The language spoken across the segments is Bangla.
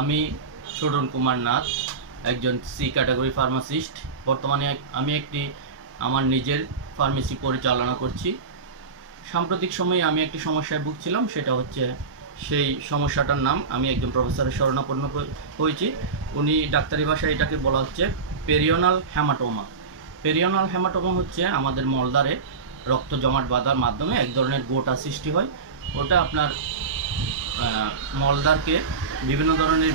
আমি ছোটন কুমার নাথ, একজন সি ক্যাটাগরি ফার্মাসিস্ট। বর্তমানে আমি আমার নিজের ফার্মেসি পরিচালনা করছি। সাম্প্রতিক সময়ে আমি একটি সমস্যায় ভুগছিলাম, সেটা হচ্ছে সেই সমস্যাটার নাম আমি একজন প্রফেসরের শরণাপন্ন হয়েছি। উনি ডাক্তারি ভাষায় এটাকে বলা হচ্ছে পেরিওনাল হ্যামাটোমা। পেরিওনাল হ্যামাটোমা হচ্ছে আমাদের মলদ্বারে রক্ত জমাট বাঁধার মাধ্যমে এক ধরনের গোটা সৃষ্টি হয়। ওটা আপনার মলদ্বারকে বিভিন্ন ধরনের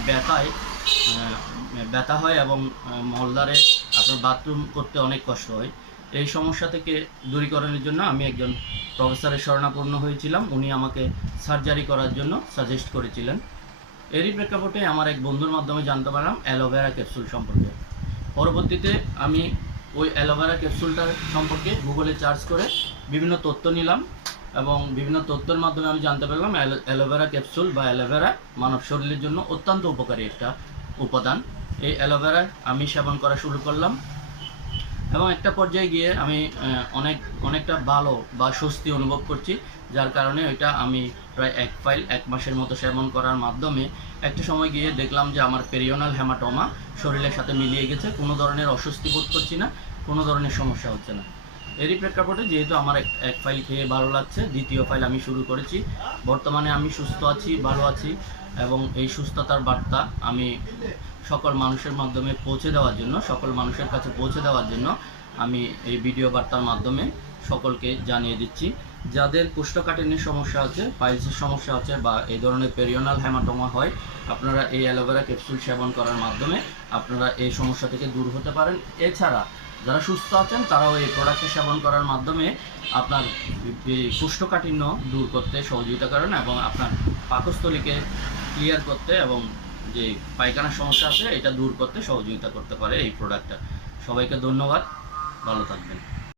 ব্যথা হয় এবং মলদ্বারে আপনার বাথরুম করতে অনেক কষ্ট হয়। এই সমস্যা থেকে দূরীকরণের জন্য আমি একজন প্রফেসরের শরণাপন্ন হয়েছিলাম। উনি আমাকে সার্জারি করার জন্য সাজেস্ট করেছিলেন। এরই প্রেক্ষাপটে আমার এক বন্ধুর মাধ্যমে জানতে পারলাম অ্যালোভেরা ক্যাপসুল সম্পর্কে। পরবর্তীতে আমি ওই অ্যালোভেরা ক্যাপসুলটার সম্পর্কে গুগলে সার্চ করে বিভিন্ন তথ্য নিলাম এবং বিভিন্ন তথ্যের মাধ্যমে আমি জানতে পারলাম অ্যালোভেরা ক্যাপসুল বা অ্যালোভেরা মানব শরীরের জন্য অত্যন্ত উপকারী একটা উপাদান। এই অ্যালোভেরা আমি সেবন করা শুরু করলাম এবং একটা পর্যায়ে গিয়ে আমি অনেকটা ভালো বা স্বস্তি অনুভব করছি, যার কারণে এটা আমি প্রায় এক মাসের মতো সেবন করার মাধ্যমে একটা সময় গিয়ে দেখলাম যে আমার পেরিওনাল হ্যামাটোমা শরীরের সাথে মিলিয়ে গেছে। কোনো ধরনের অস্বস্তি বোধ করছি না, কোনো ধরনের সমস্যা হচ্ছে না। এরই প্রেক্ষাপটে যেহেতু আমার এক ফাইল খেয়ে ভালো লাগছে, দ্বিতীয় ফাইল আমি শুরু করেছি। বর্তমানে আমি সুস্থ আছি, ভালো আছি এবং এই সুস্থতার বার্তা আমি সকল মানুষের কাছে পৌঁছে দেওয়ার জন্য আমি এই ভিডিও বার্তার মাধ্যমে সকলকে জানিয়ে দিচ্ছি। যাদের কোষ্ঠকাঠিন্যের সমস্যা আছে, পাইলসের সমস্যা আছে বা এই ধরনের পেরিওনাল হ্যামাটোমা হয়, আপনারা এই অ্যালোভেরা ক্যাপসুল সেবন করার মাধ্যমে আপনারা এই সমস্যা থেকে দূর হতে পারেন। এছাড়া যারা সুস্থ আছেন তারাও এই প্রোডাক্টটা সেবন করার মাধ্যমে আপনার কোষ্ঠকাঠিন্য দূর করতে সহযোগিতা করেন এবং আপনার পাকস্থলীকে ক্লিয়ার করতে এবং যে পায়খানার সমস্যা আছে এটা দূর করতে সহযোগিতা করতে পারে এই প্রোডাক্টটা। সবাইকে ধন্যবাদ, ভালো থাকবেন।